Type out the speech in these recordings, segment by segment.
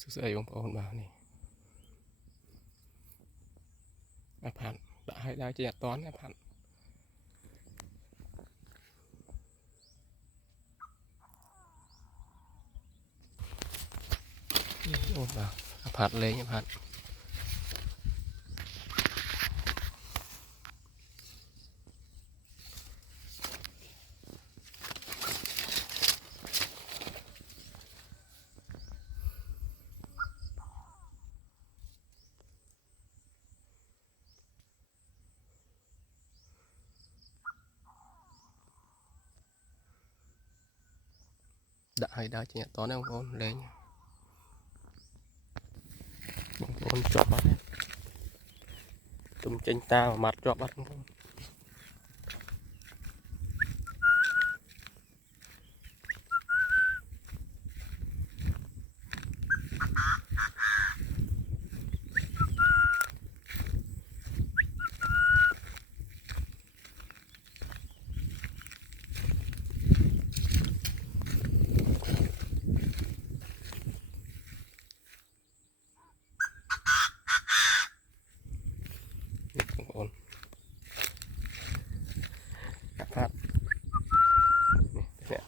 สวยๆของพ่อคนบ้านนี่ผ่านได้จะตอนผ่านโอ้บ้าผ่านเลยผ่านได้จะตอนนี้ของพ่อเลยบางคนจอบบัดตุ่มเจนตามัดจอบบัดของพ่อผ่านเนี่ย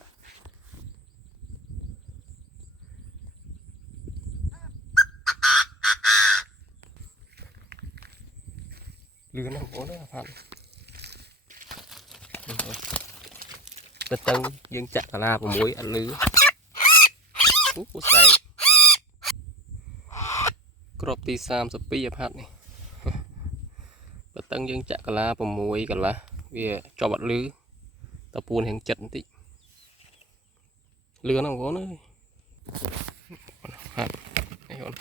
เรือน้ำโอ้ได้ผ่านจะตึงยังจักรลาผมมวยอันลือผู้ใส่กรอบตี3 ปีผ่านนี่จะตึงยังจักรลาผมมวยกันละเวียจอบัดลือตะปูนแห่งจัดติเรือน้ำโอ้เลยผ่านไอ้คน